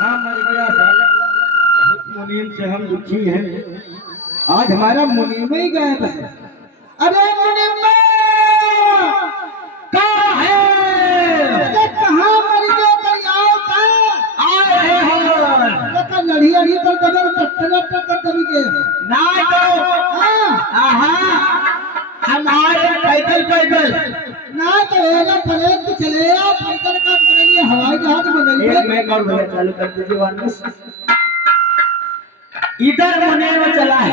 हाँ मर गया साहब। मुनीम से हम दुखी हैं। आज हमारा मुनीम ही गायब है। अरे मुनीम कहाँ है? अरे कहाँ मर गया? आओ आए हो लड़ी अड़ी कर दबे टट्टर कर दबी के ना तो हम आए पैदल पैदल ना तो एरा प्लेन पे चले आ पैदल का बनेगी हवाई जहाज बनेगी। एक मैं कर भैया चालू कर दीजिए वापस। इधर मुने में चला है।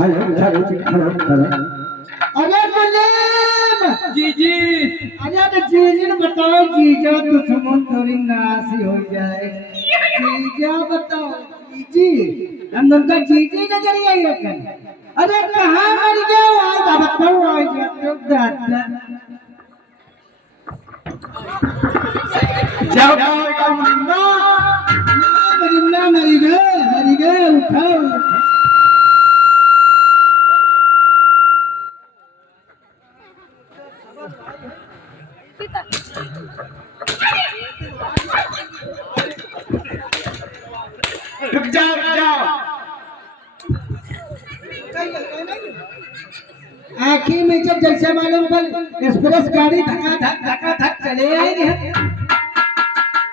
हेलो अरे मुनीम जी जी। अरे तो जी ने बताओ जीजा दुश्मन थोड़ी नासी हो जाए। जीजा बताओ जी हम उनका जीजी नजर आई है। अरे कहाँ मर गया? आज बताओ आज दादा जाओ का मुन्ना मरी गए उठाओ। रुक जाओ आखिर में जब जैसे मालूम पल एक्सप्रेस गाड़ी धक्का धक चले आएंगे।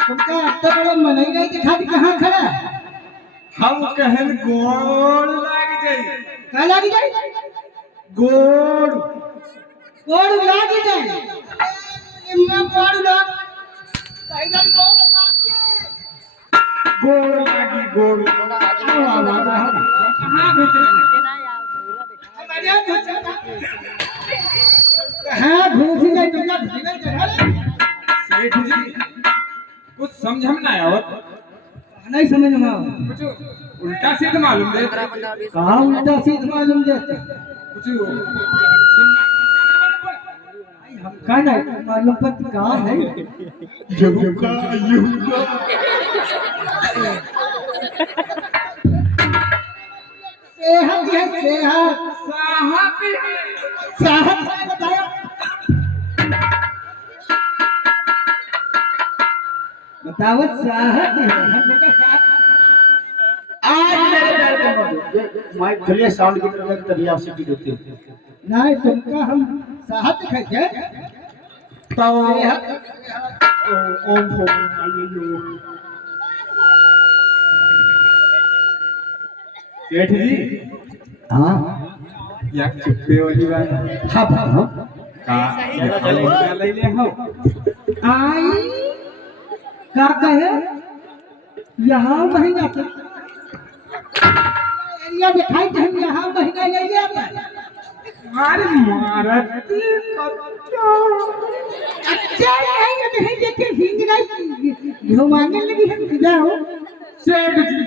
तुमका अब तो बड़ा मन ही नहीं दिखा कहाँ खड़ा। हम कहन गोड़ लाग जाई। का लाग जाई? गोड़ लाग जाई। इम्मा गोड़ लाग पैदल गोड़ लाग गोड़ कहाँ घुस रहे? कहाँ घुस गए? तुमका सेठ जी कुछ समझ में ना आवत। नहीं समझ में कुछ उल्टा सीधा मालूम दे। कहाँ उल्टा सीधा मालूम दे? कुछ हमका नहीं मालूम पर कहाँ है? युगा सेहत है सेहत साहब बताया। बताओ साहब आज मेरे माइक खुले साउंड की तरफ तभी आप सीटी देते हैं। नहीं तुमका हम साहब दिखाए तो ओम आइयो सेठ जी। हाँ या चुप्पे वाली बात। हाँ का या ले ले हो आई का कहे यहाँ महीना का एरिया दिखाई दे हम यहाँ महीना ले लिया। मारे मारत अच्छा नहीं देखे हिंग नहीं घुमाने लगी हम किधर हो? सेठ जी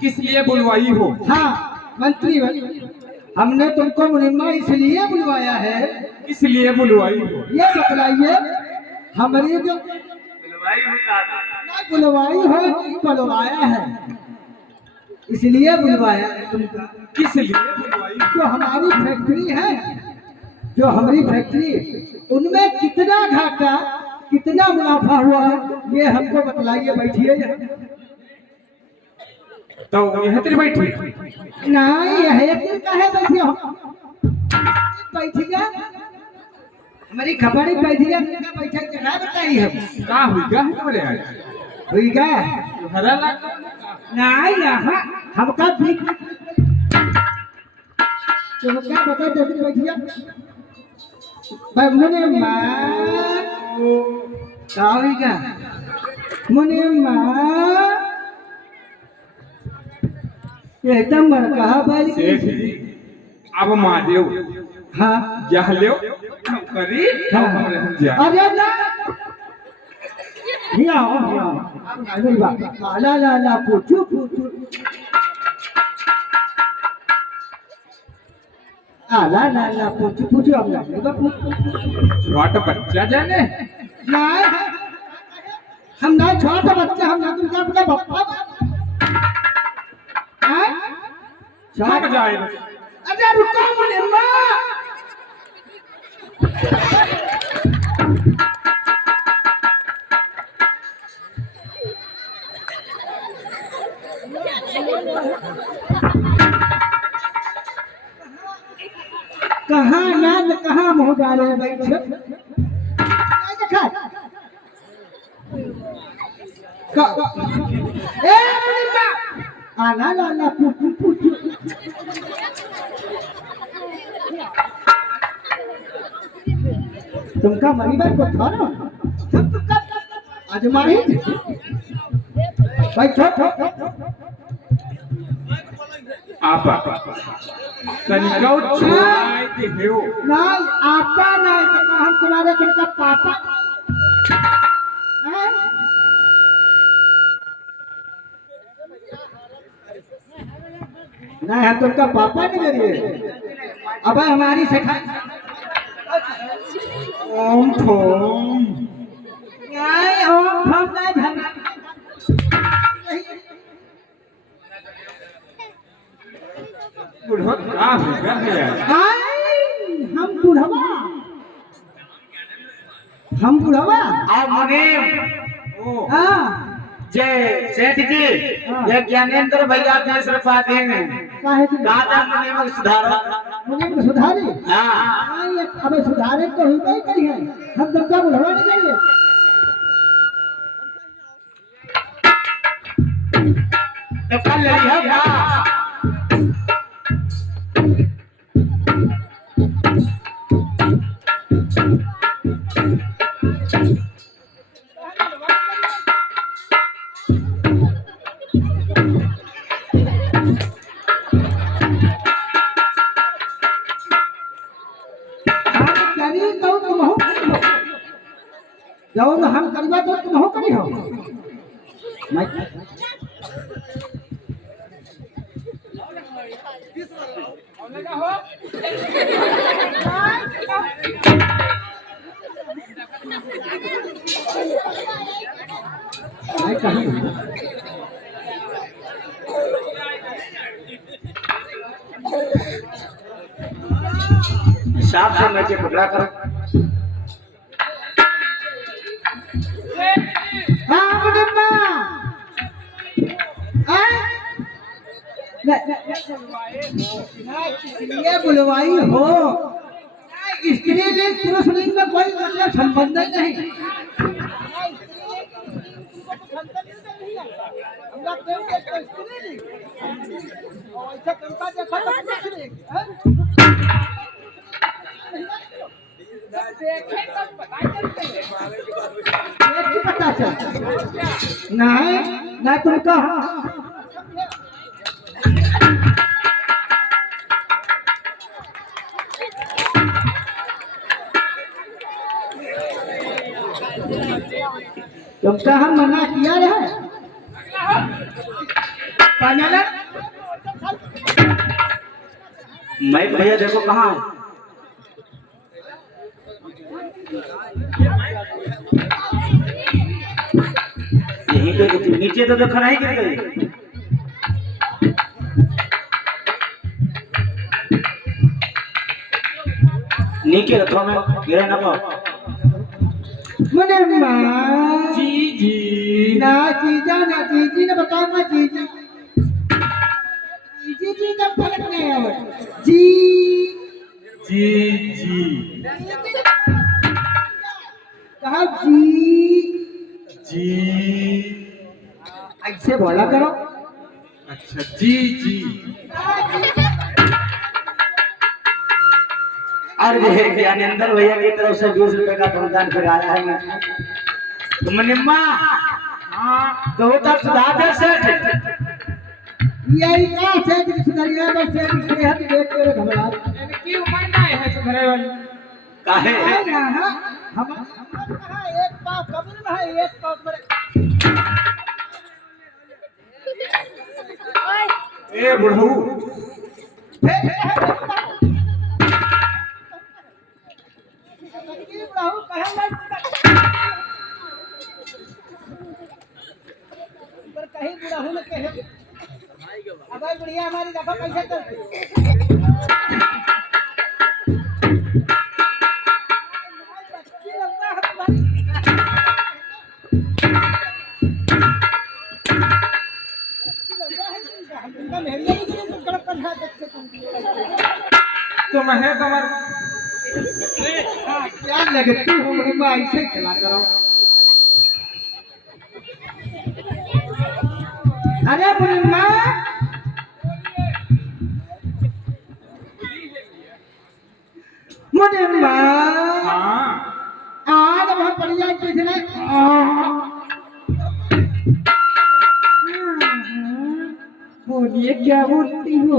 किस लिए बुलवाई हो? हाँ मंत्री हमने तुमको मुनिम्मा इसलिए बुलवाया है। किस लिए बुलवाई हो? ये बतलाइए हमारी जो बुलवाई हो बुलवाया है इसलिए बुलवाया है तुमका। किस लिए बुलवाई? जो हमारी फैक्ट्री है जो हमारी फैक्ट्री उनमें कितना घाटा कितना मुनाफा हुआ ये हमको बतलाइए। बैठिए तो यह तेरी बैठी नहीं यह काहे बैठिए बैठिए हमारी खपड़ी बैठिए बैठे क्या बताई है का हुईगा हमारे आज हुईगा हरा लगा नहीं यहाँ हमका भी तो क्या बता दे बैठिए मुने माँ का हुईगा मुने माँ एकदम कहा भाई सेठ जी अब महादेव हाँ यह ले करी हमारे हम जा। अरे ना ला ला ला पूछू ला ला ला पूछू अब छोटा बच्चा जाने नहीं हम ना छोटा बच्चा हम ना तुमका अपना बप्पा कहाँ जाए? अरे रुको मुनिम्मा कहाँ नाद कहाँ मुँह डाले बैठ देखा ए मुनिम्मा आला ला ला पू तुमका मरी बात को था ना आज मारी बैठो आपा तनिका छुआई के हेओ नहीं आपका नहीं तो हम तुम्हारे तुमका पापा हैं? नहीं हम तुमका पापा नहीं करिए अब हमारी सिखाई ओम थोम नहीं ओम हम नहीं धरना बुढ़ो का हो गया हम बुढ़वा आप मुनीम ओ हाँ जय सेठ जी ये ज्ञानेंद्र भैया के सिर्फ आते हैं काहे की दादा मुनीम सुधारो मुझे को सुधारी हाँ नहीं अब सुधारे तो ही नहीं करी है हम तुमका बुढ़वा नहीं करिए तो कल ले लिया क्या करी तो तुम हो जब हम करबा तो तुम हो करी हो नहीं नहीं कहीं हिसाब से मैं पकड़ा कर हाँ मुनिम्मा ये बुलवाई हो स्त्री लिंग पुरुष लिंग में कोई मतलब संबंध ही नहीं पता चल नहीं ना तुम कहा तुमका हम मना किया रहे मैं भैया देखो कहाँ है यहीं पे तो नीचे तो देखो नहीं गिर गई नीचे रखो मैं गिरा ना पाओ मुनिम्मा जी जी ना जीजा ना जीजी ने बताओ ना जीजी जीजी का फर्क नहीं है जी जी जी कहा जी जी ऐसे बोला करो अच्छा जी जी और ये ज्ञानेंद्र भैया की तरफ से 20 रुपए का अनुदान फिर आया है मुझे तो मुनिम्मा हाँ तो होता सुधार दे सेठ यही का से सुधरिया बस से सेहत देख के घबरा इनकी उम्र ना है सुधरे वाली काहे हम कहा एक पाव कब्र में है एक पाव पर ए बुढ़ऊ कहीं बुरा हो न कहे अब बढ़िया हमारी देखो कैसे चलती तुम है कमर हाँ, क्या लगती हो मुनीमा ऐसे चला करो। अरे मुनीमा मुनीमा हाँ आज वहाँ पड़ जाए किसने बोलिए क्या बोलती हो।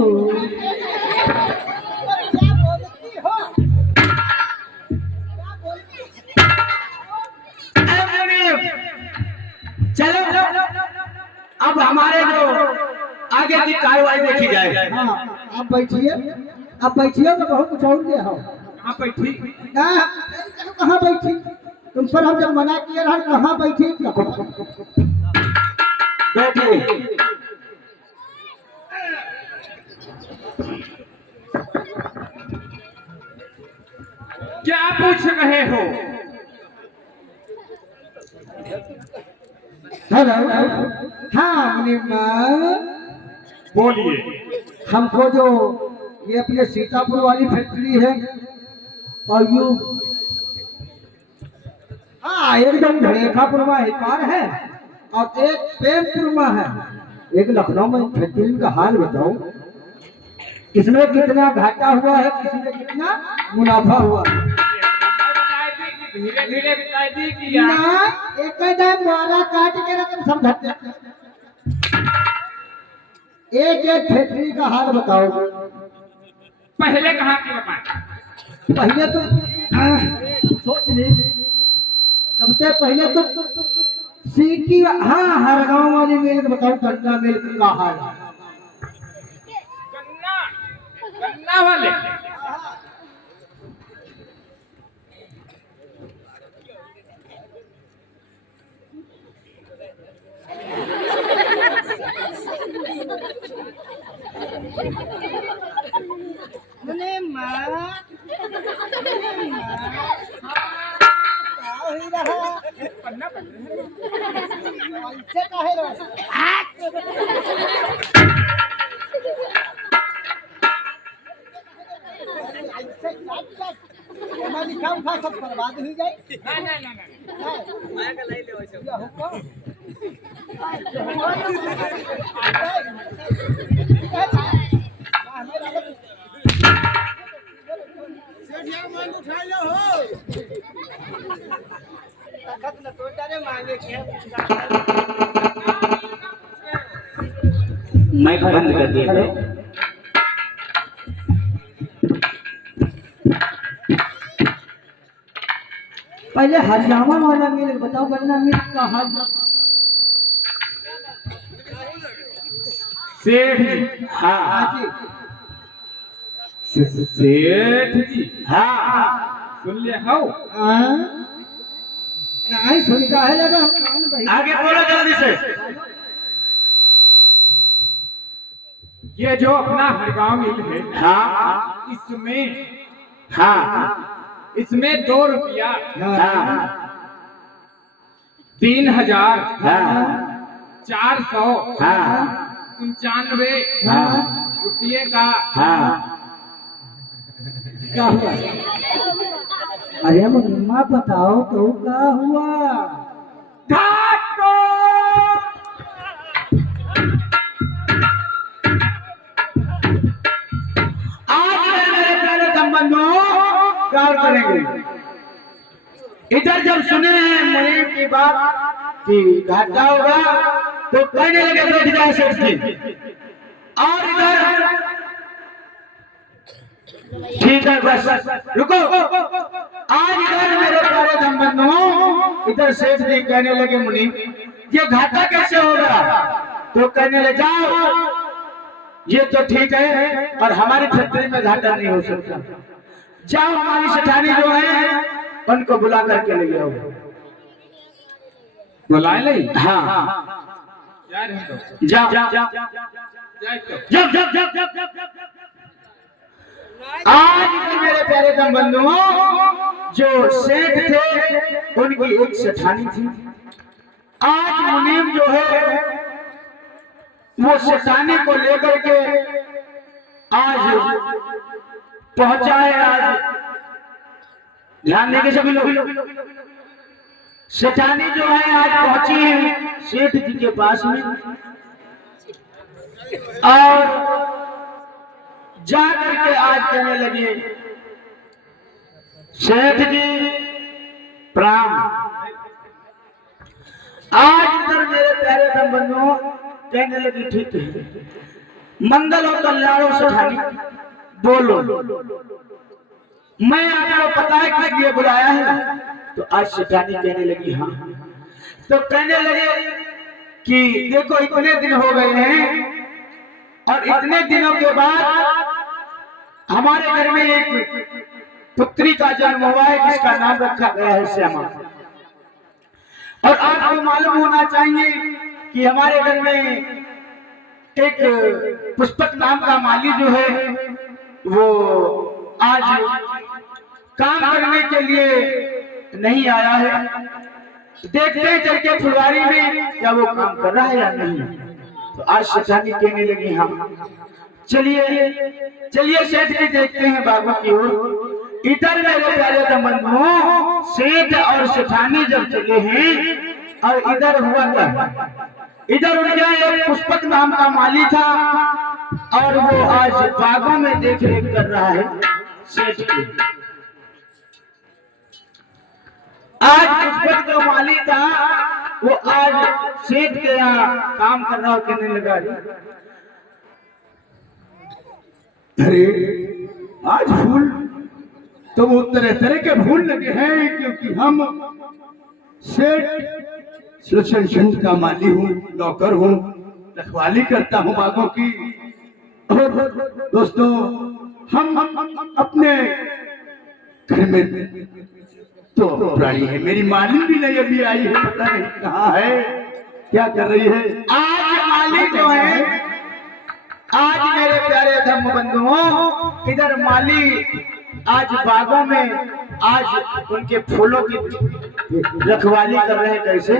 चलो अब हमारे जो आगे की कार्रवाई देखी जाए। हाँ आप बैठिए, आप बैठिए तो बहुत कुछ और दिया हो। हाँ बैठी कहाँ बैठी तुम पर हम जब मना किए रहा कहाँ बैठी बैठे क्या पूछ रहे हो? हेलो हाँ मुनीमा बोलिए। हमको जो ये अपने सीतापुर वाली फैक्ट्री है और यू हाँ एकदम धड़ेखापुर में एक और है और एक प्रेमपुर में है, एक लखनऊ में फैक्ट्री का हाल बताओ किसमें कितना घाटा हुआ है किसमें कितना मुनाफा हुआ। धीरे धीरे बताई दी कि यार ना एक मारा काट के रकम समझते एक एक फैक्ट्री का हाल बताओ। पहले कहाँ की बताए? पहले तो सोच ले सबसे पहले तो सीटी हाँ हर गांव वाली मिल बताओ गन्ना मिल का हाल। गन्ना गन्ना वाले पन्ना सब बर्बाद हो जाए। माइक बंद कर दिया। पहले हरियाणा वाला मिल बताओ गन्ना मिल का हाल। सेठ जी हाँ सेठ जी हाँ सुन ले हो नहीं सुनता है लगा कान भाई। आगे बोलो जल्दी से। ये जो अपना हरगांव मिल है हाँ इसमें हाँ इसमें 2 रुपया हाँ 3000 हाँ 400 हाँ 95 हाँ रुपये का हाँ क्या हुआ। अरे मुन्ना बताओ तो क्या हुआ। घाटो आज मेरे प्यारे संबंधों प्यार करेंगे। इधर जब सुने हैं मुनीम की बात कि घाटा होगा तो कहने लगे बैठ जाए सेठ जी। और इधर ठीक है बस रुको। आज इधर मेरे प्यारे संबंधों इधर सेठ जी कहने लगे मुनीम ये घाटा कैसे होगा तो कहने लगे जाओ ये तो ठीक है और हमारी फैक्ट्री में घाटा नहीं हो सकता। जाओ हमारी सेठानी जो है उनको बुला करके ले आओ। बुलाए ले हाँ यार हम तो जाओ जाओ जाए तो आज भी मेरे प्यारे संबंधों जो सेठ थे उनकी एक सेठानी थी। आज मुनीम जो है वो सेठानी को लेकर के आज पहुंचा है आज। ध्यान देंगे सभी लोग। सेठानी जो है आज पहुंची है सेठ जी के पास में, और जा करके आज कहने लगे, सेठ जी प्रणाम। आज इधर मेरे प्यारे संबंधों कहने लगी, ठीक है, मंगल और कल्याण हो सेठानी, बोलो। मैं आपको पता है किस लिए बुलाया है? तो आज सेठानी कहने लगी हाँ। तो कहने लगे कि देखो इतने दिन हो गए हैं और इतने दिनों के बाद हमारे घर में एक पुत्री का जन्म हुआ है जिसका नाम रखा गया है श्यामा। और आपको मालूम होना चाहिए कि हमारे घर में एक पुष्पक नाम का माली जो है वो आज काम करने के लिए नहीं आया है। देखते हैं चल के फुलवारी में क्या वो काम कर रहा है या नहीं। तो आज सेठानी कहने लगी हाँ चलिए चलिए सेठ जी देखते हैं बाबू की ओर। इधर मेरे प्यारे संबंधों सेठ और सेठानी जब चले हैं और इधर हुआ क्या, इधर उनका एक पुष्पक नाम का माली था और वो आज बागों में देख रेख कर रहा है सेठ की। आज पुष्पक जो माली था वो आज सेठ के यहाँ काम कर रहा, कहने लगा अरे आज फूल तो वो तरह तरह के फूल लगे हैं, क्योंकि हम सेठ सुदर्शन का माली हूँ, नौकर हूँ, रखवाली करता हूँ बागों की। और दोस्तों हम अपने घर में तो प्राणी है, मेरी मालिन भी नहीं अभी आई है, पता नहीं कहाँ है, क्या कर रही है। आज माली जो है, आज मेरे प्यारे धर्म बंधुओं इधर माली आज बागों में आज उनके फूलों की रखवाली कर रहे हैं। कैसे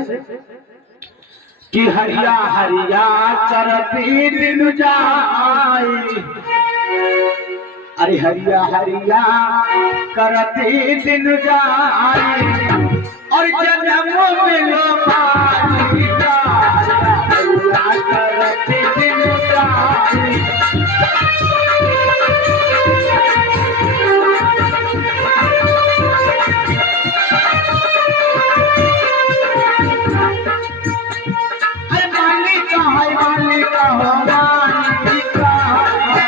कि हरिया हरिया चरती दिन जाए, अरे हरिया हरिया करती दिन जाए और जन्म मिलो पानी का, हरिया करती दिन जाए। अरे माली का है माली का हो माली का,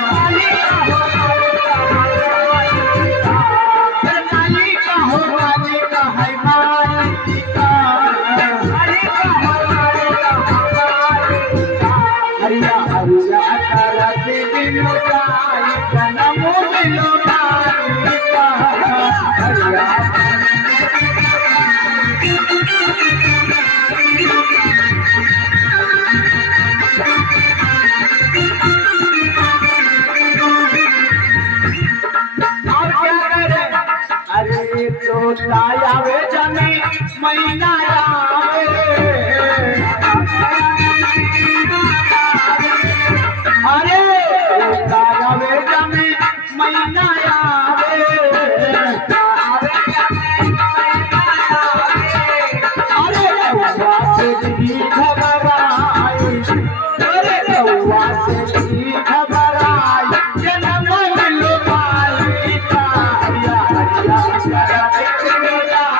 माली का हो माली का हो माली का है माली का, माली का हो माली का हो माली का। हरिया हरिया करते दिन जाए जन्म मिलो माली का, हरिया अरे तो तायावे जमे महीना आवे, अरे तायावे जमे महीना आवे, अरे रउआ से भी घबराई, अरे रउआ से भी घबराई जन्म मिलो माली का, हरिया हरिया करते दिन जाए।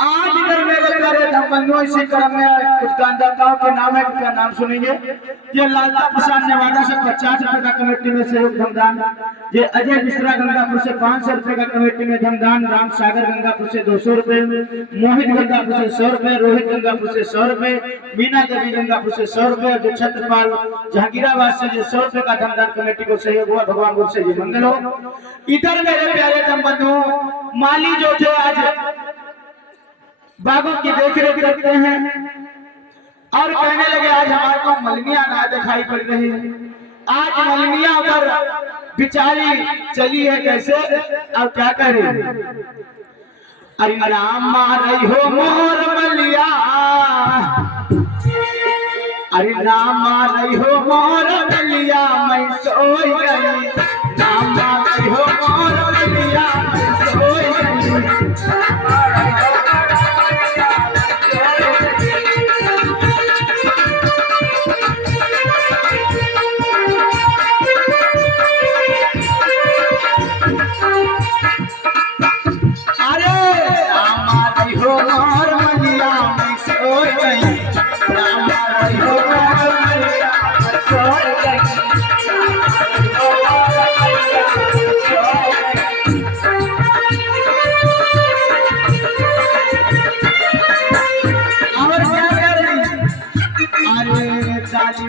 आज इधर मेरे प्यारे धर्मबंधुओं इसी क्रम में कुछ दानदाताओं के नाम है, क्या नाम सुनेंगे। ये लालता प्रसाद नेवादा से 50 रुपए का कमेटी में सहयोग धमदान, ये अजय मिश्रा गंगापुर से 500 रुपए का कमेटी में धमदान, राम सागर गंगापुर से 200 रुपए, मोहित गंगापुर से 100 रुपए, रोहित गंगापुर से 100 रुपए, मीना देवी गंगापुर से 100 रुपए, जो छत्रपाल जहांगीराबाद से जो 100 रुपए का धमदान कमेटी को सहयोग हुआ। भगवान गुरु से जी मंगल हो। इधर मेरे प्यारे धर्मबंधुओं माली जो थे आज बागों की देख रेख करते हैं और कहने लगे आज हमारे को मलनिया ना दिखाई पड़ रही है। आज मलनिया उधर बेचारी चली है कैसे, अब क्या करे। अरे नाम मारई हो मोर मलिया, अरे नाम मारई हो मोर मलिया, मैं सोई गई। नाम मारई हो मोर मलिया, मैं सोई गई।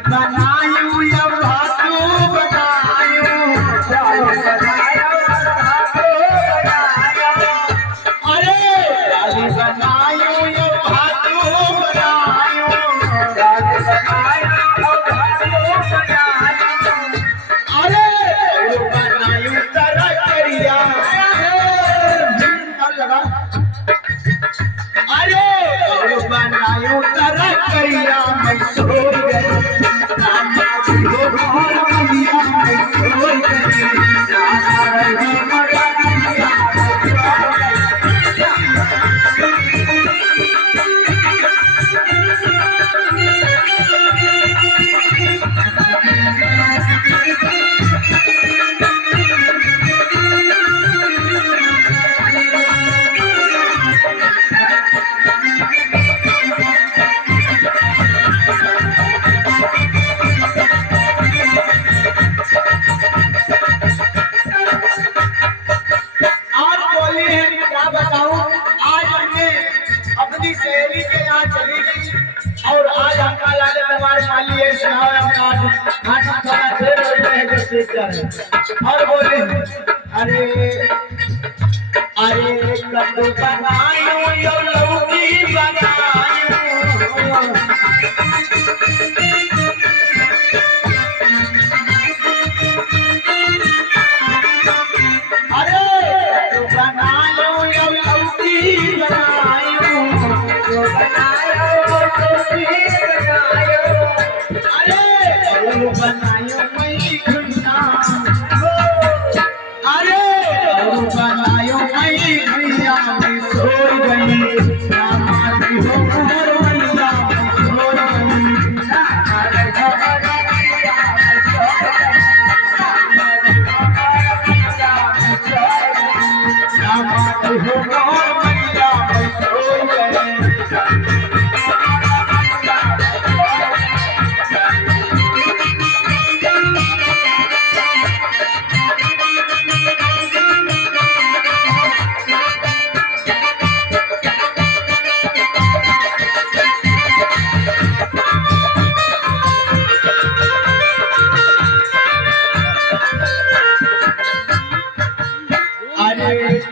बनायू या भातू बनायू, अरे दाली बनायू या भातू बनायू, अरे बनायू तरह करिया, अरे बनायू तरह करिया, मैं सो गई। अपनी सहेली के यहाँ चली गई और आज हमका लाले दरबार खाली है, थोड़ा देर हो गए हैं सीख जा रहे और बोले अरे अरे कद्दू बनायो यो लौकी बनायो, अरे कद्दू बनायो यो लौकी बनायो, बनायो मई घुना, अरे बनायो मई घुना, मैं सो गई। नामाती हो मोर मलिया, मैं सो गई। नामाती हो मोर मलिया, मैं सो गई।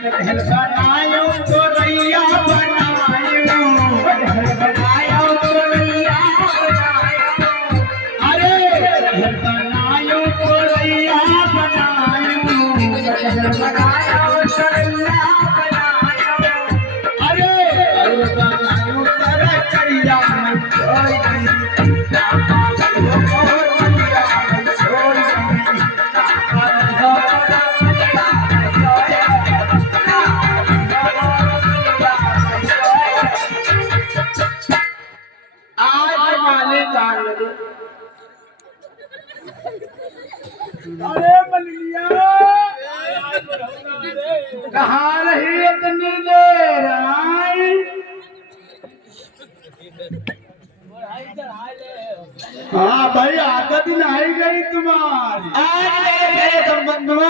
कटहल बनायो तो रैया बनायो, कटहल बनायो तो रैया बनायो, अरे कटहल बनायो तो रैया बनायो, कटहल बनायो तो रैया बनायो, अरे कटहल बनायो तरह करिया, मैं सोई गई। नामाती हो मोर मलिया, मैं सोई गई। अरे मलिया कहाँ रही इतनी देर आई? हाँ भाई आदत नहीं गई तुम्हारी। आज मेरे संबंधों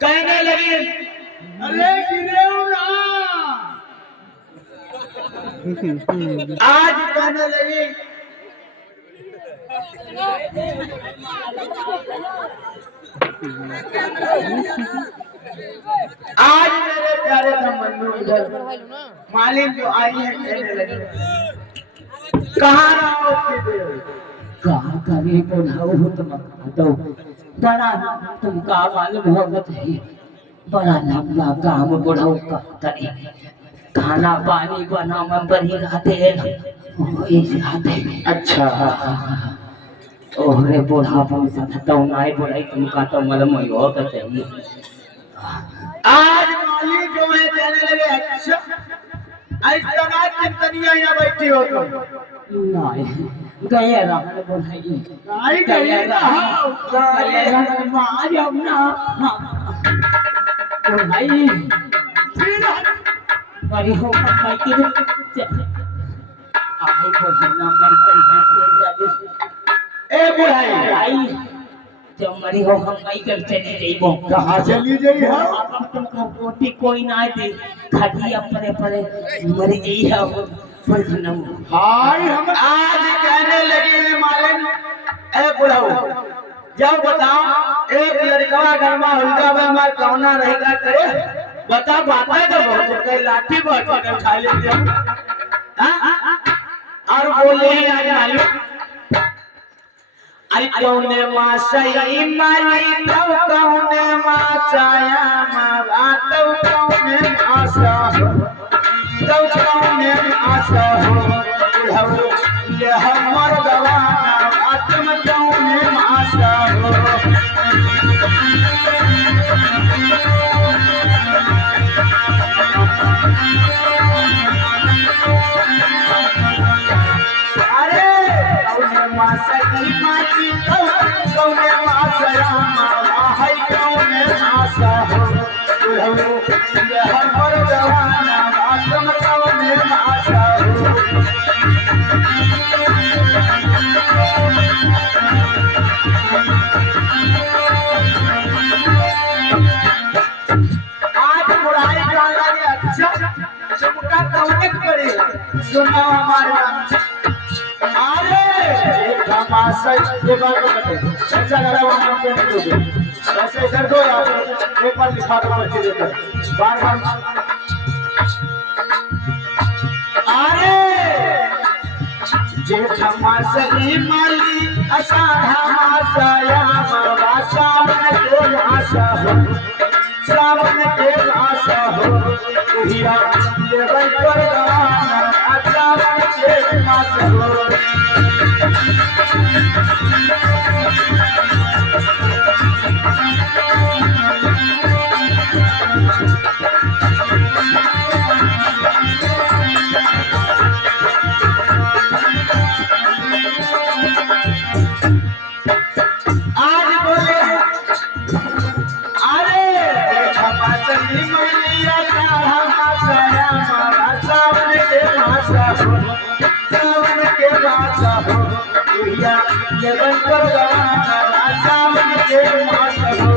कहने लगी अरे गिरे हो ना, आज कहने लगी आज मेरे प्यारे संबंधों इधर मालिक जो आई है कहने लगे कहाँ रहो, कहाँ करे पढ़ाओ हो तुम बताओ बड़ा तुमका मालूम होगा चाहिए बड़ा लंबा काम बुढ़ऊ का तरी खाना पानी बना में बड़ी आते आते अच्छा ओहरे बुढ़ापा में सतता नाई बुढ़ाई तुमका तो मालूम होगा चाहिए आज मालिक जो है कहने लगे अच्छा ऐसा चिंतनिया यहाँ बैठी हो तुम नहीं गए रहन बुढ़ाई आई गए मार अपना बुढ़ाई बड़ी हो भाई की आई बुढ़ाना मन कर ए बुढ़ाई आई जब मरी हो हम नहीं कर चली जाइबो कहाँ चली गई है अब तुमको रोटी कोई ना दे खटिया परे परे मरी गई है पर खनम हाय हम आज कहने लगे मालिक ए बुढ़ाऊ जब बताओ एक लड़का घर में हुआ में हमार कौना रहेगा करे बता बातें तो बहुत कई लाठी बहुत खा लेते हां और बोले ही आज मालिक अरे कौने मासई माली तब कौने मासाया मावा तब कौने मासा तब कौने मासा हो ले हमर गवाना आत्म कौने मासा हो अरे कौने मासई माली कौने मासया मावा है कौने मासा हो ले हमर गवाना आत्म कौने मासा हो आज बुढ़ाई जाना के अच्छा तुमका कौने करे सुना हमारे अरे तमाशा ये बात बताते ऐसा लगा वो हम को नहीं दोगे ऐसे कर दो यार एक बार लिखा दो बच्चे देकर बार बार अरे जे तमाशा ही माली असाधा मासाया मावा सावन के आशा हो सावन के आशा हो हिया ले बल कर गाना सावन के आशा हो आज बोले अरे खपाचनी मैया काढ़ा मासाया मारा सावन के मासा हो सावन के मासा हो भैया ये बनकर गाना सावन के मासा हो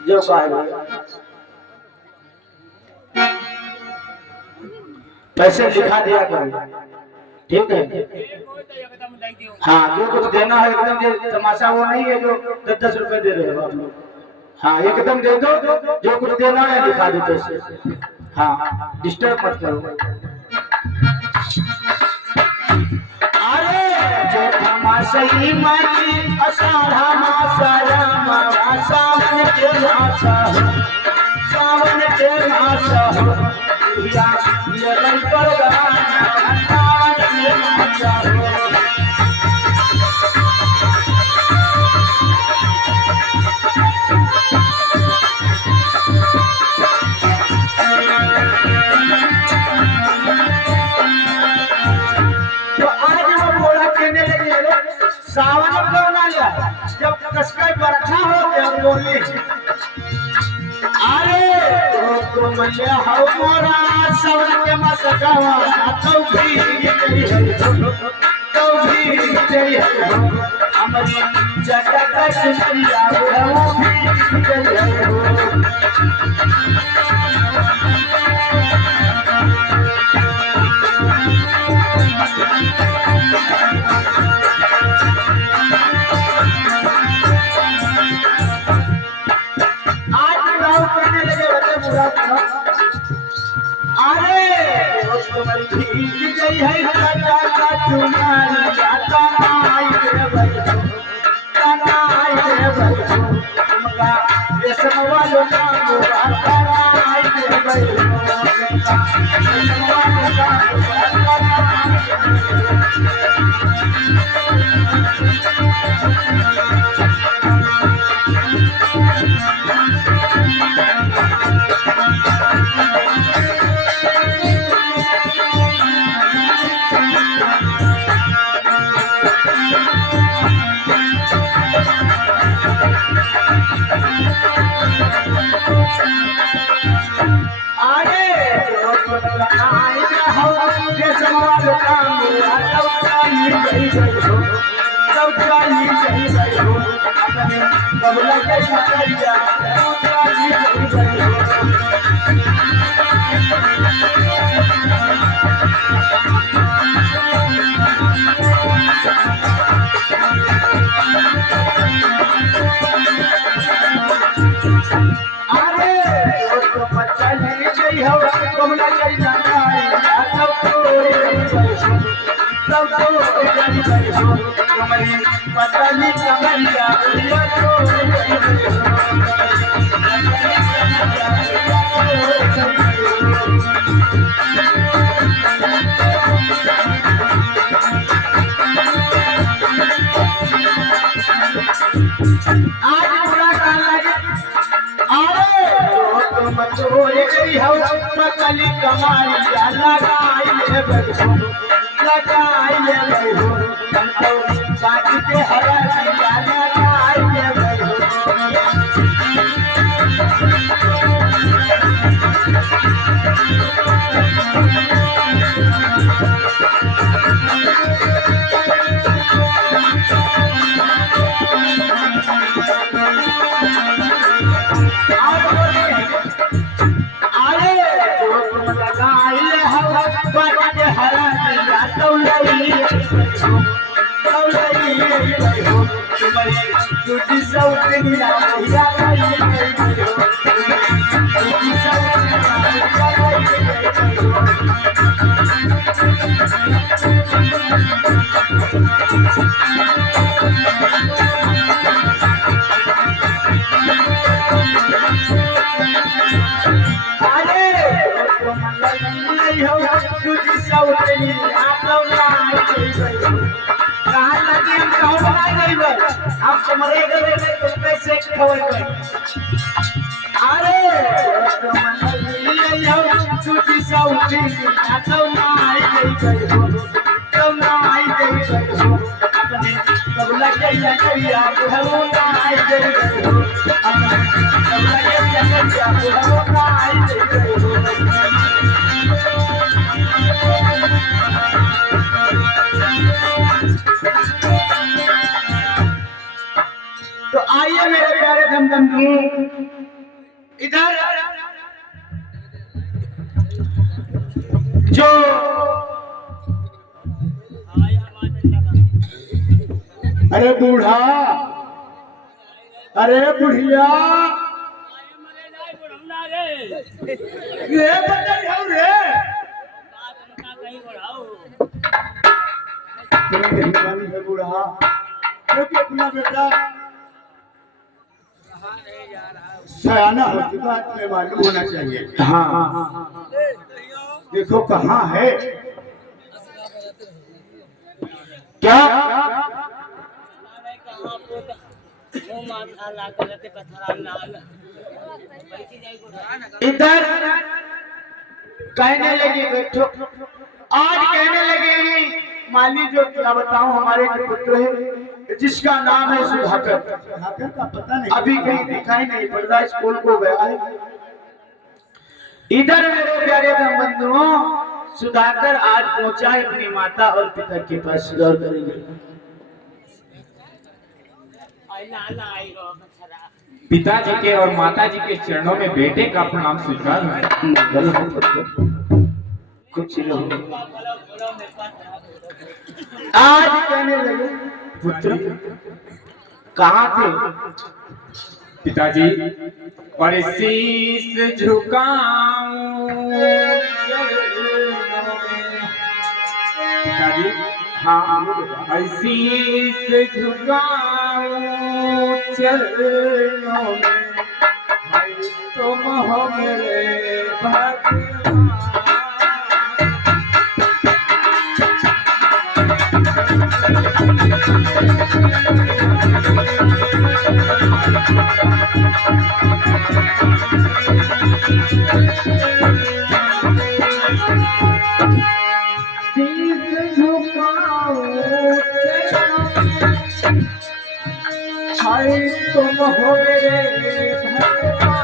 जो पैसे लिखा दिया करो ठीक है हाँ जो कुछ देना है एकदम ये तमाशा वो नहीं है जो 10-10 रुपए दे रहे हो आप लोग हाँ एकदम दे दो जो कुछ देना है लिखा दो पैसे हाँ डिस्टर्ब मत करो अरे जो तमाशा मानी असाधा मासाया मावा सावन के मासा हो सावन के मासा हो या ये मन पर गाना सावन के मासा हो सावन कौन आया जब कसकर बरखा हो गया बोली अरे तो मैया हो मोरा सावन के मसकावा तो भी तेरी है हमारी जगत का सुंदरिया वो भी तेरी है अरे तुम्हारी भीग जैसवा लुका मुआ कराई देबै हो जैसवा लुका मुआ कराई देबै हो। आगे जो आई हो जैसवा लुका मुआ कराई देबै हो चौकाई देबै हो अपने बबला कैसा करिया चौकाई देबै हो। अरे तो बच्चा ले गई हो कमला गई जाई सब कोई गई हो सब कोई गई हो कमरी पतली कमरिया लिया कोई गई आज बुरा कान लगे अरे तुम चोरे गई हो पतली कमरिया लगाई ले बैठो लगाई ले बैठो हमको काटी के हरा दिया लगाई ले बैठो। अरे जो तुम लगाई ले हो काटी के हरा दिया तौलई तौलई बैठो तुम्हारी तुझी सौतनिया भैया लाई बैठो तुझी सौतनिया भैया लाई बैठो। अरे तुम लगी हो तुझी सौतनिया तौलाई बैठो कहाँ लगी हम कहूँ बनाई नहीं बस हम तुम्हारे घर में तुम कैसे खबर गए। अरे तुम लगी हो तुझी सौतनिया तौलाई बैठो तौलाई बैठो अपने कबला कैया कैया बुढ़ऊ नाई बैठो अपने कबला कैया कैया बुढ़ऊ नाई बैठो। तो आइए मेरे प्यारे दमदम इधर जो अरे बूढ़ा अरे बुढ़िया रे बदल हो रे बूढ़ा क्योंकि अपना बेटा सयाना हो चुका तुम्हें मालूम होना चाहिए। हाँ देखो कहाँ है क्या इधर कहने लगी बैठो आज कहने लगे माली जो क्या बताऊं हमारे एक पुत्र है जिसका नाम है सुधाकर। सुधाकर का पता नहीं अभी कहीं दिखाई नहीं पड़ रहा स्कूल को गया है। इधर मेरे प्यारे बंधुओं सुधाकर आज पहुंचा है अपनी माता और पिता के पास गौर करेंगे। पिताजी के और माताजी के चरणों में बेटे का प्रणाम स्वीकार कुछ आज कहने लगे पुत्र कहाँ थे पिताजी और शीश झुकाऊं पिताजी हाँ शीश झुकाऊं चरणों में तुम हो मेरे भगवान। शीश झुकाओ हाय तुम हो मेरे भगवान।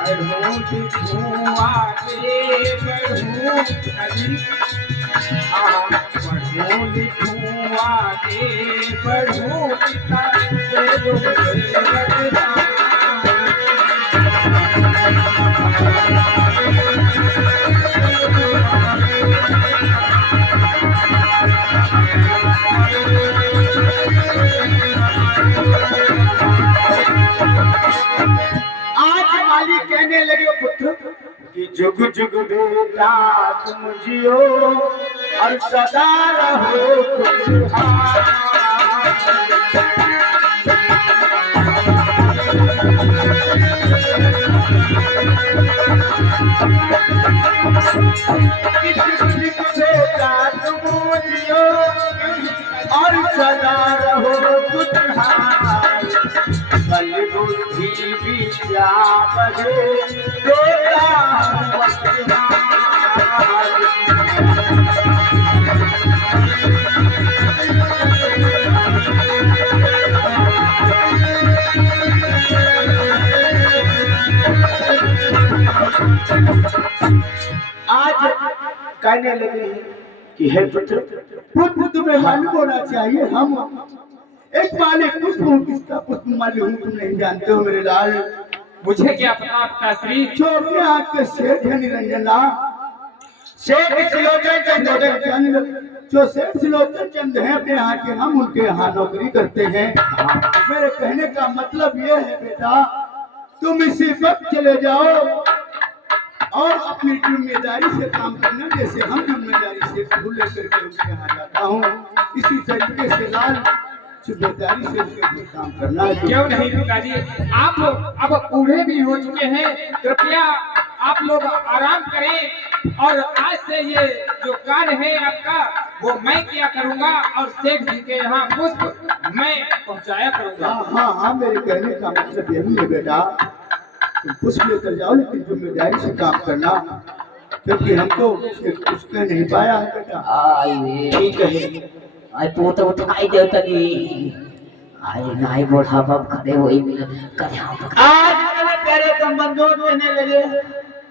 बढ़ूं दिखूं आगे बढ़ूं कभी बढ़ूं दिखूं आगे बढ़ूं पिता से लगता आज मालिक कहने लगे पुत्र कि जुग जुग बेटा तुम जियो और सदा रहो खुशहाल। कि जुग जुग बेटा तुम जियो और सदा रहो खुशहाल। बल बुद्धि विद्या बढ़े बेटा आज कहने लगे कि हे पुत्र पुत्र तुम्हें मालूम होना चाहिए हम एक माले पुष्प हूँ, किसका पुष्प माली हूँ तुम नहीं जानते हो मेरे लाल। मुझे क्या पता पिताश्री। जो अपने हाथ के सेठ है निरंजन लाल, सेठ सिलोचन चंद जो सेठ सिलोचन चंद है अपने यहाँ के, हम उनके यहाँ नौकरी करते हैं। मेरे कहने का मतलब ये है बेटा तुम इसी वक्त चले जाओ और अपनी जिम्मेदारी से काम करना, जैसे हम जिम्मेदारी से फूल लेकर के उनके यहाँ जाता हूँ इसी तरीके से लाल जिम्मेदारी से उसके काम करना है। क्यों नहीं पिताजी, आप लोग अब बूढ़े भी हो चुके हैं, कृपया आप लोग आराम करें और आज से ये जो कार्य है आपका वो मैं किया करूंगा और सेठ जी के यहाँ पुष्प मैं पहुंचाया करूंगा। हाँ हाँ मेरे कहने का मतलब यही है बेटा तुम पुष्प लेकर जाओ लेकिन जिम्मेदारी से काम करना, क्योंकि हमको कुछ कह नहीं पाया है बेटा। आई ठीक है आई पोत उठाई दे तनी आई नाई बोढ़ा बाप खड़े होई करे हम आज मेरे प्यारे संबंधों कहने लगे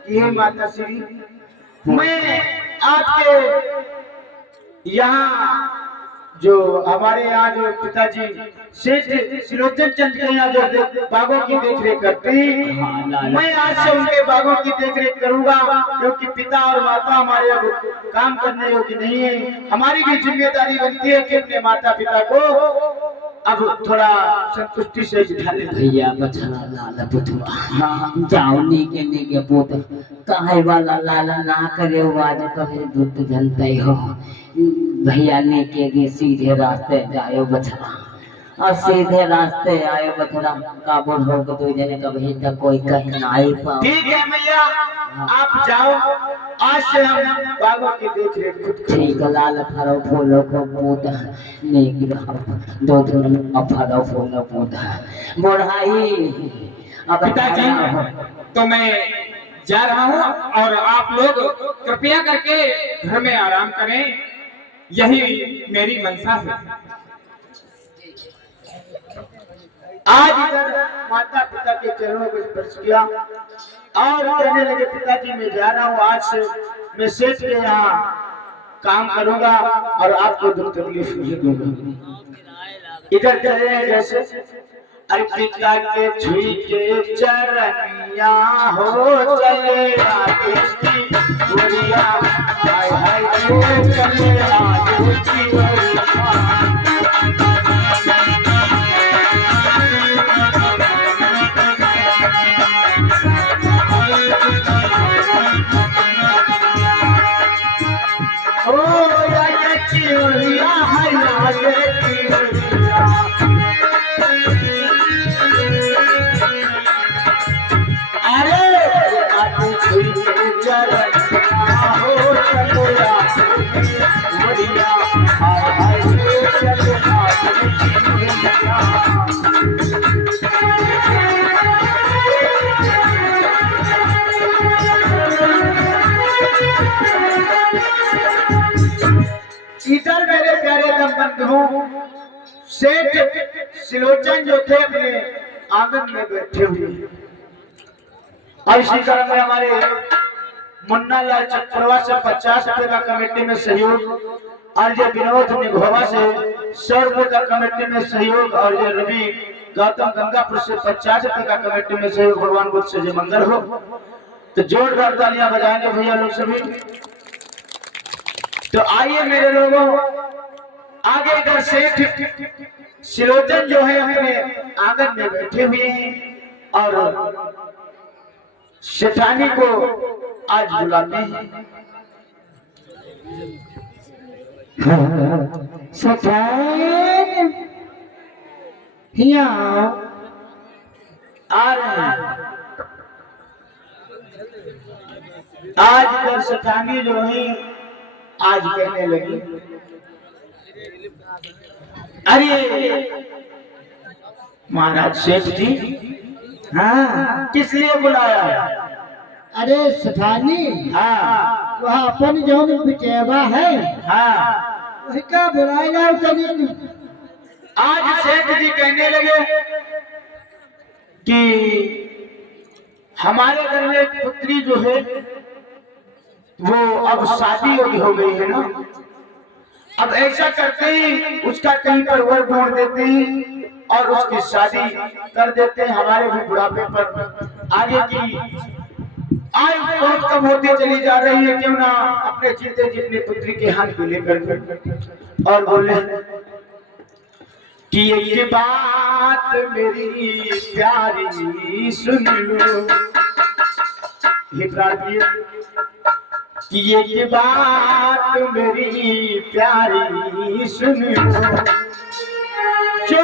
कि हे माता श्री मैं आपके यहाँ जो हमारे यहाँ जो पिताजी सेठ सिलोचन चंद के यहाँ जो बागों की देखरेख करते हैं, मैं आज से उनके बागों की देखरेख करूंगा, क्योंकि पिता और माता हमारे अब काम करने योग्य नहीं है। हमारी भी जिम्मेदारी बनती है कि अपने माता पिता को अब थोड़ा संतुष्टि से बिठा ले। भैया बछड़ा लाल बुधवा जाओनी के पोत काहे वाला लाला ना करे आवाज करे दूध जनते हो भैया ने के सीधे रास्ते जायो बछड़ा और सीधे रास्ते आयो बछड़ा काबुल हो के दो जने का भेज तक कोई कहीं ना आई पाओ। ठीक है भैया आप जाओ, आज से हम बागों की देखरेख खुद ठीक लाल फरो फूलो को पोत नेक रहो दो दिन फरो फूलो पोत बढ़ाई अब पिताजी तो मैं जा रहा हूँ और आप लोग कृपया करके घर में आराम करें, यही मेरी मंशा है। आज इधर माता पिता के चरणों को स्पर्श किया और कहने लगे पिताजी मैं जा रहा हूँ, आज से मैं सेठ के यहाँ काम करूंगा और आपको दुख तकलीफ नहीं दूंगा। इधर कह रहे हैं जैसे अरे पिता के छुई के चरनिया हो चले आगे की गुड़िया हाय हाय चले आगे की गुड़िया। सेठ सिलोचन जो थे अपने आंगन में बैठे हुए हैं। और इसी क्रम में हमारे मुन्ना लाल चक्रवा से 50 रुपए का कमेटी में सहयोग और ये विनोद निघोवा से 100 रुपए का कमेटी में सहयोग और ये रवि गौतम गंगापुर से 50 रुपए का कमेटी में सहयोग। भगवान बुद्ध से जय मंगल हो। तो जोरदार तालियां बजाएंगे भैया लोग सभी। तो आइए मेरे लोगों, आगे इधर सेठ सिलोचन जो है अपने आंगन में बैठे हुए हैं और सेठानी को आज बुलाते हैं। सेठान यहाँ आ रहे हैं। आज इधर सेठानी जो है आज कहने लगी, अरे महाराज सेठ जी, हाँ किस लिए बुलाया है? अरे सेठानी, हाँ वह अपन जो पिटेवा है हाँ। वही का बुलाए जाओ तनी। आज सेठ जी कहने लगे कि हमारे घर में एक पुत्री जो है वो अब शादी हो गई है ना, अब ऐसा करते हैं उसका कहीं पर वर ढूंढ देते हैं और उसकी शादी कर देते हैं। हमारे भी बुढ़ापे पर आगे की आयु बहुत कम होती चली जा रही है, क्यों ना अपने जीते जी अपनी पुत्री के हाथ में लेकर और बोले कि ये बात मेरी प्यारी सुन लो, ये प्रार्थना कि ये बात मेरी प्यारी सुन लो, जो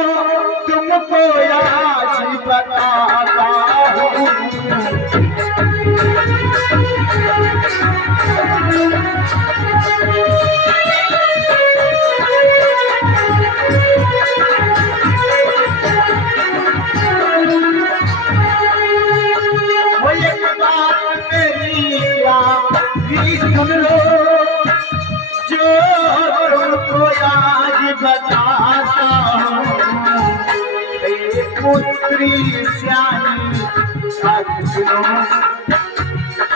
तुमको आज बताता हूँ। वो एक बात मेरी प्यारी सुन लो, जो तुमको आज बताता हूँ। पुत्री श्यामी आज सुनो,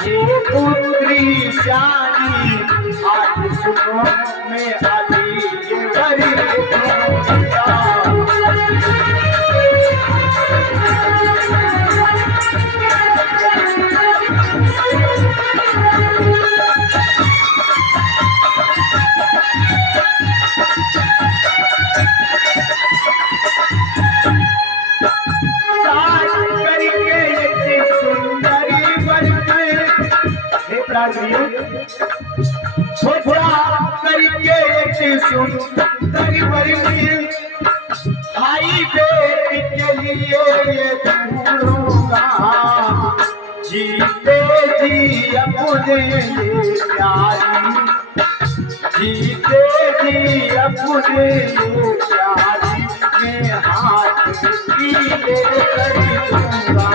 ये पुत्री श्यामी आज सुनो, मैं अभी भाई बेटी के लिए ये ढूंढूंगा, जीते जी अपने प्यारी, जीते जी अपने प्यारी, मैं हाथ की कर दूंगा।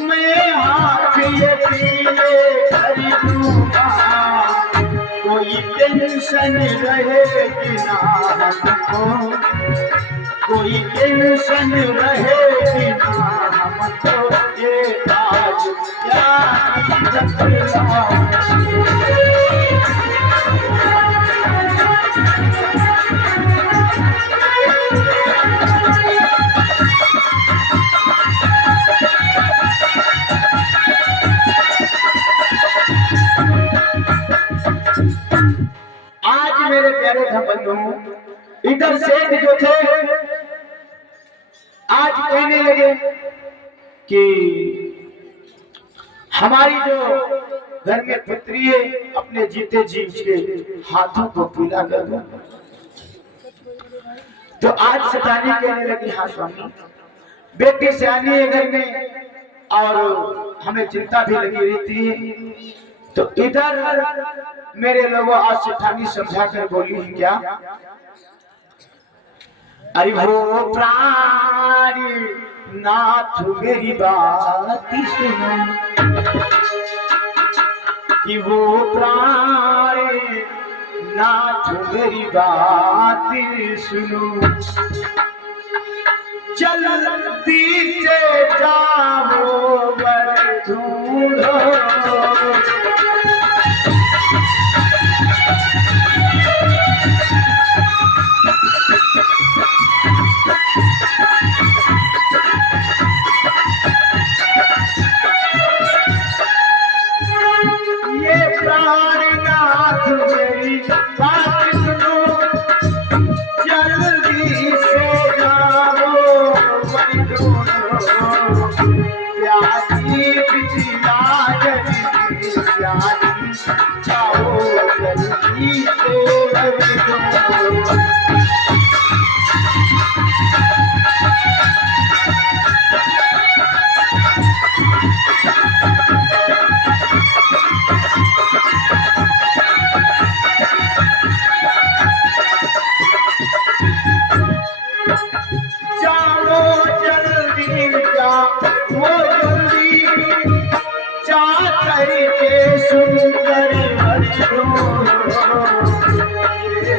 मैं हाथ ये पीले खरीदूंगा, कोई टेंशन रहेगी ना हमको, कोई टेंशन रहेगी ना हमको, ये आज क्या मेरे प्यारे बंधुओं, इधर सेठ जो थे आज कहने लगे कि हमारी जो घर में पुत्री है अपने जीते जी उसके हाथों को पीला कर दो। तो आज सेठानी कहने लगी, हाँ स्वामी, बेटी सियानी है घर में और हमें चिंता भी लगी रहती है, तो इधर मेरे लोगों आज सेठानी समझा कर बोली है क्या, अरे वो प्राणी नाथ मेरी बात सुनो, कि वो प्राणी नाथ मेरी बात सुनो, जल्दी से जाओ वर ढूंढो, ये प्राणनाथ मेरी बात सुनो, जल्दी से जाओ वर ढूंढो, प्यासी बिटिया जल्दी प्यासी जाओ जल्दी से वर ढूंढो। सुंदर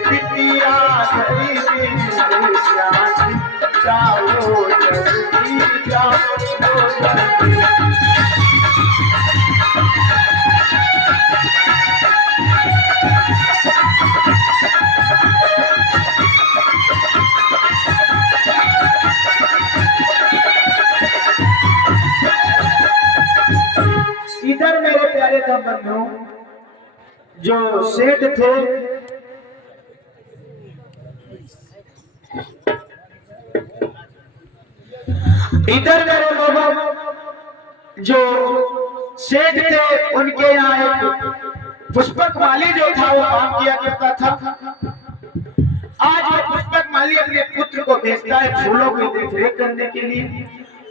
बिटिया जाओ जल्दी जाओ जल्दी। इधर मेरे प्यारे बंधु जो सेठ थे, इधर मेरे लोगों जो सेठ थे उनके यहाँ एक पुष्पक माली जो था वो काम किया करता था। आज वो पुष्पक माली अपने पुत्र को भेजता है फूलों की देखरेख करने के लिए,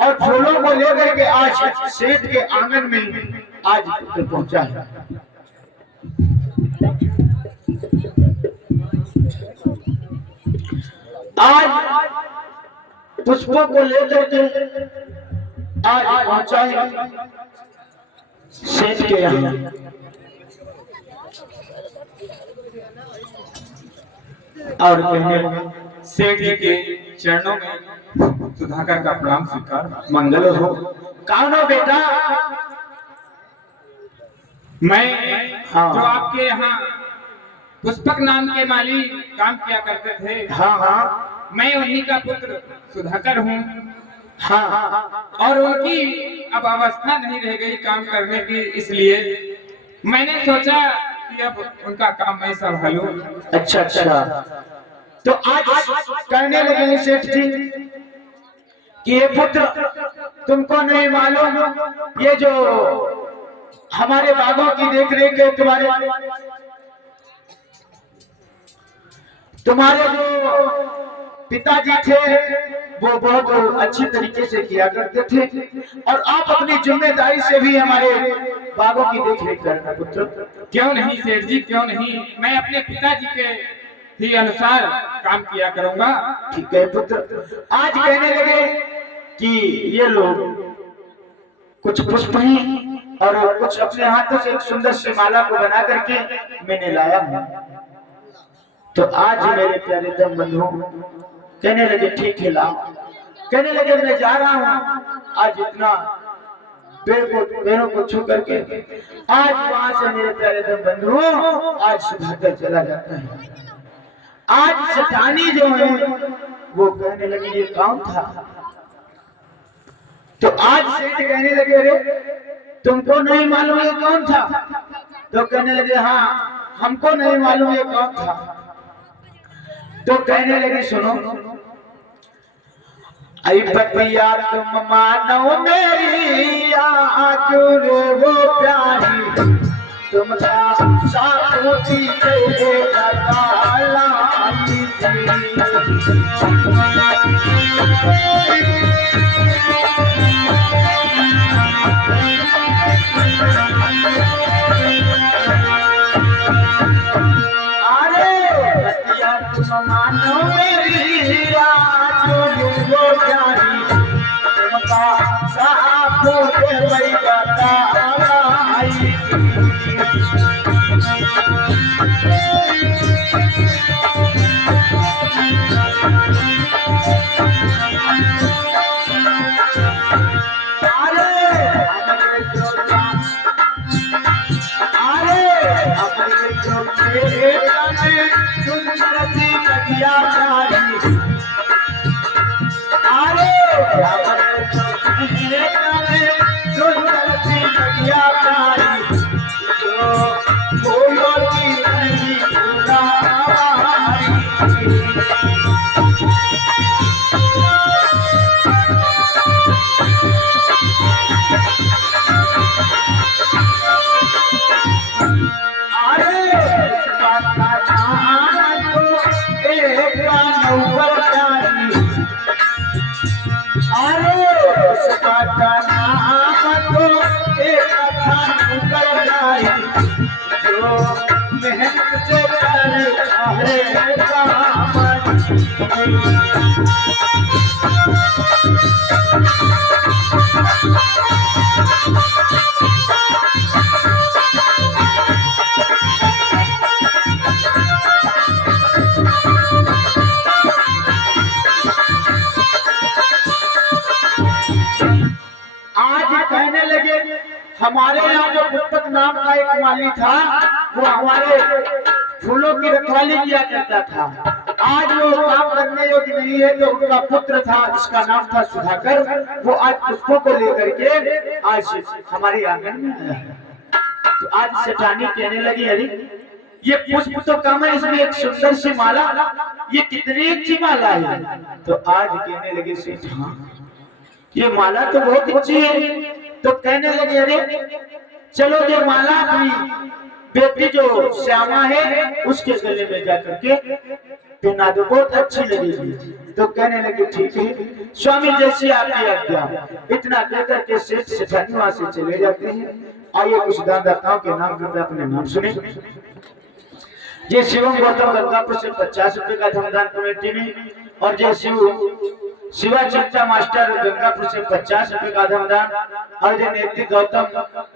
और फूलों को लेकर के आज सेठ के आंगन में आज पुत्र पहुंचा है। आज पुष्पों को लेकर के आज पहुंचा है सेठ के यहाँ। और कहने सेठ जी के चरणों में सुधाकर का प्रणाम स्वीकार। मंगल हो। कौन हो बेटा? मैं हाँ। जो आपके यहाँ पुष्पक नाम के माली काम किया करते थे, हाँ हाँ, मैं उन्हीं का पुत्र सुधाकर हूँ। हाँ, और उनकी अब अवस्था नहीं रह गई काम करने की, इसलिए मैंने सोचा कि अब उनका काम मैं संभालूं। अच्छा अच्छा। तो आज कहने लगे हैं सेठ जी कि ये पुत्र तुमको नहीं मालूम, ये जो हमारे बागों की देख रेख है तुम्हारे जो पिताजी थे वो बहुत अच्छी तरीके से किया करते थे, और आप अपनी जिम्मेदारी से भी हमारे बागों की देख रेख करना पुत्र। क्यों नहीं सेठ जी, क्यों नहीं, मैं अपने पिताजी के ही अनुसार काम किया करूंगा। ठीक है पुत्र। आज कहने लगे कि ये लोग कुछ पुष्प ही और कुछ अपने हाथों से एक सुंदर सी माला को बना करके मैंने लाया हूं। तो आज मेरे प्यारे दम बंधु कहने लगे ठीक है लाओ। कहने लगे मैं जा रहा हूँ, आज इतना पैरों को छू करके आज वहां से मेरे प्यारे दम बंधु आज सुधाकर चला जाता है। आज सेठानी जो है वो कहने लगी ये कौन था? तो आज सेठ कहने लगे रे तुमको नहीं मालूम ये कौन था? तो कहने लगे हाँ हमको नहीं मालूम ये कौन था। तो कहने लगे सुनो, आई बतिया तुम मानो मेरी आज वो प्यारी, तुम साथी थी जो मेहनत से करता है काम। आज कहने लगे हमारे यहाँ जो पुस्तक नाम का एक माली था वो हमारे फूलों की रखवाली किया करता था। आज वो काम करने योग्य नहीं है। तो उनका पुत्र था जिसका नाम था सुधाकर, वो आज पुष्पों को लेकर के आज हमारे आंगन में आया है। तो आज सेठानी कहने लगी अरे ये पुष्प तो कम है, इसमें एक सुंदर सी माला, ये कितनी अच्छी माला है। तो आज कहने लगे सेठ हाँ ये माला तो बहुत अच्छी है। तो कहने लगे अरे चलो ये माला अपनी बेटी जो श्यामा है उसके गले में जाकर के पहना दो, बहुत अच्छी लगेगी। तो कहने लगे ठीक है स्वामी जैसी आपकी आज्ञा। इतना कहकर के सेठ सेठानी वहां से चले जाते हैं। आइए कुछ दानदाताओं के नाम कृपया अपने नाम सुने। जय शिवम गौतम गंगापुर से 50 रुपए का धमदान कमेटी में, और जय शिवा चिंता मास्टर गंगापुर से 50 रुपए का धमदान, और जय नेत्री गौतम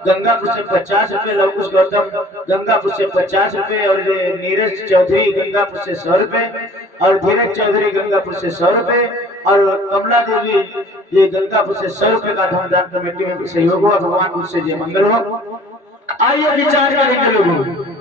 गंगापुर से 50 रुपए, लवकुश गौतम गंगापुर से 50 रुपए, और ये नीरज चौधरी गंगापुर से 100 रुपए, और धीरज चौधरी गंगापुर से 100 रुपए, और कमला देवी ये गंगापुर से 100 रुपए का धमदान कमेटी में सहयोग हुआ। भगवान से जय मंगल हो। आइए विचार करेंगे लोगों।